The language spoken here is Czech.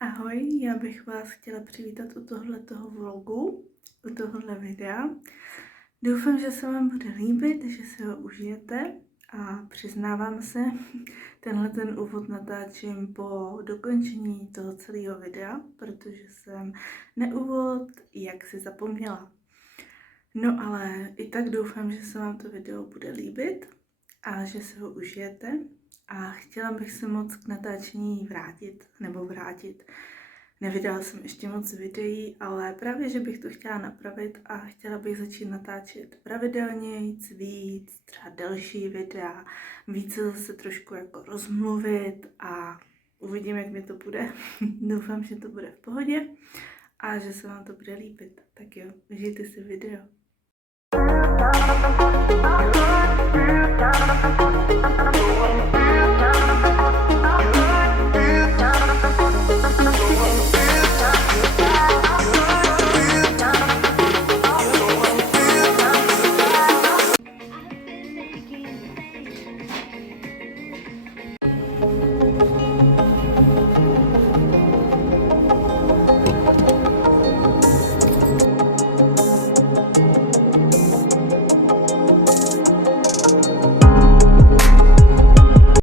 Ahoj, já bych vás chtěla přivítat u tohoto vlogu, u tohohle videa. Doufám, že se vám bude líbit, že si ho užijete a přiznávám se, ten úvod natáčím po dokončení toho celého videa, protože jsem na úvod jaksi zapomněla. No ale i tak doufám, že se vám to video bude líbit a že si ho užijete. A chtěla bych se moc k natáčení vrátit. Nevydala jsem ještě moc videí, ale právě, že bych to chtěla napravit a chtěla bych začít natáčet pravidelně, víc, třeba delší videa, více zase trošku jako rozmluvit a uvidím, jak mi to bude. Doufám, že to bude v pohodě a že se vám to bude líbit. Tak jo, užijte si video.